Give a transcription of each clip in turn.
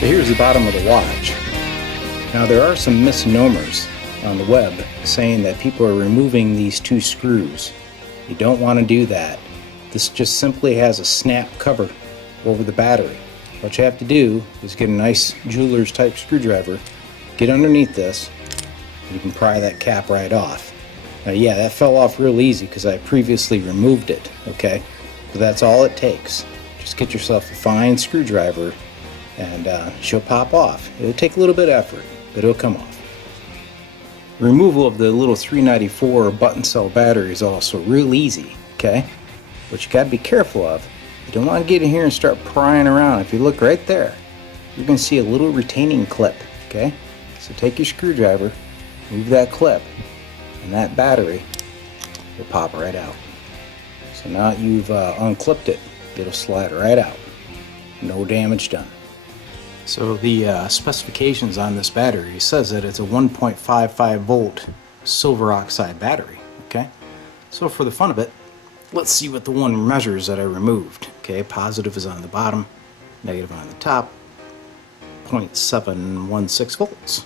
So here's the bottom of the watch. Now there are some misnomers on the web saying that people are removing these two screws. You don't want to do that. This just simply has a snap cover over the battery. What you have to do is get a nice jeweler's type screwdriver, get underneath this, and you can pry that cap right off. Now yeah, that fell off real easy because I previously removed it, okay? But that's all it takes. Just get yourself a fine screwdriver and she'll pop off. It'll take a little bit of effort, but it'll come off. Removal of the little 394 button cell battery is also real easy, okay? What you got to be careful of, you don't want to get in here and start prying around. If you look right there, you're going to see a little retaining clip, okay? So take your screwdriver, move that clip, and that battery will pop right out. So now that you've unclipped it, it'll slide right out. No damage done. So the specifications on this battery says that it's a 1.55 volt silver oxide battery, okay? So for the fun of it, let's see what the one measures that I removed. Okay, positive is on the bottom, negative on the top, 0.716 volts.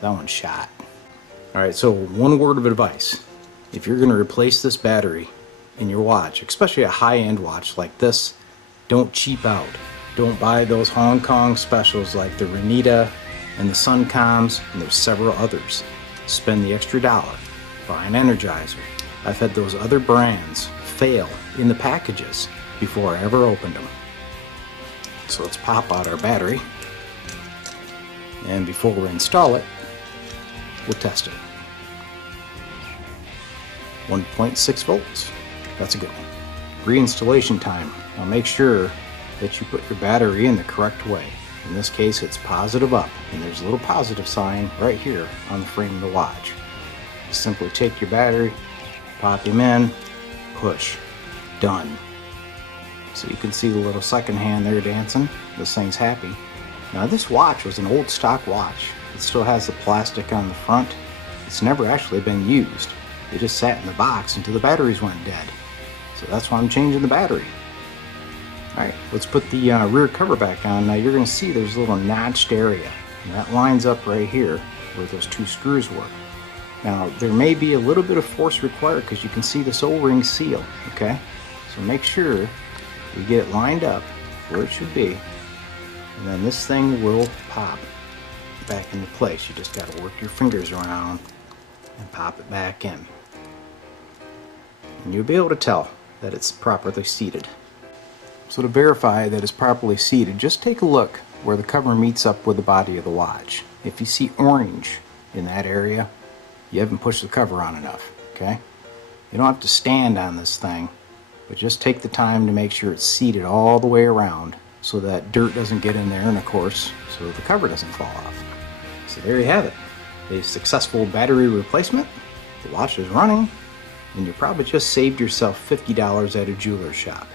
That one's shot. Alright, so one word of advice. If you're going to replace this battery in your watch, especially a high-end watch like this, don't cheap out. Don't buy those Hong Kong specials like the Renita and the Suncoms, and there's several others. Spend the extra dollar. Buy an Energizer. I've had those other brands fail in the packages before I ever opened them. So let's pop out our battery, and before we install it, we'll test it. 1.6 volts. That's a good one. Reinstallation time. Now make sure that you put your battery in the correct way. In this case, it's positive up, and there's a little positive sign right here on the frame of the watch. Just simply take your battery, pop him in, push, done. So you can see the little second hand there dancing. This thing's happy. Now this watch was an old stock watch. It still has the plastic on the front. It's never actually been used. It just sat in the box until the batteries went dead. So that's why I'm changing the battery. Alright, let's put the rear cover back on. Now you're going to see there's a little notched area, and that lines up right here where those two screws were. Now there may be a little bit of force required because you can see this O-ring seal, okay? So make sure you get it lined up where it should be, and then this thing will pop back into place. You just got to work your fingers around and pop it back in. And you'll be able to tell that it's properly seated. So to verify that it's properly seated, just take a look where the cover meets up with the body of the watch. If you see orange in that area, you haven't pushed the cover on enough, okay? You don't have to stand on this thing, but just take the time to make sure it's seated all the way around so that dirt doesn't get in there, and of course, so the cover doesn't fall off. So there you have it. A successful battery replacement. The watch is running, and you probably just saved yourself $50 at a jeweler's shop.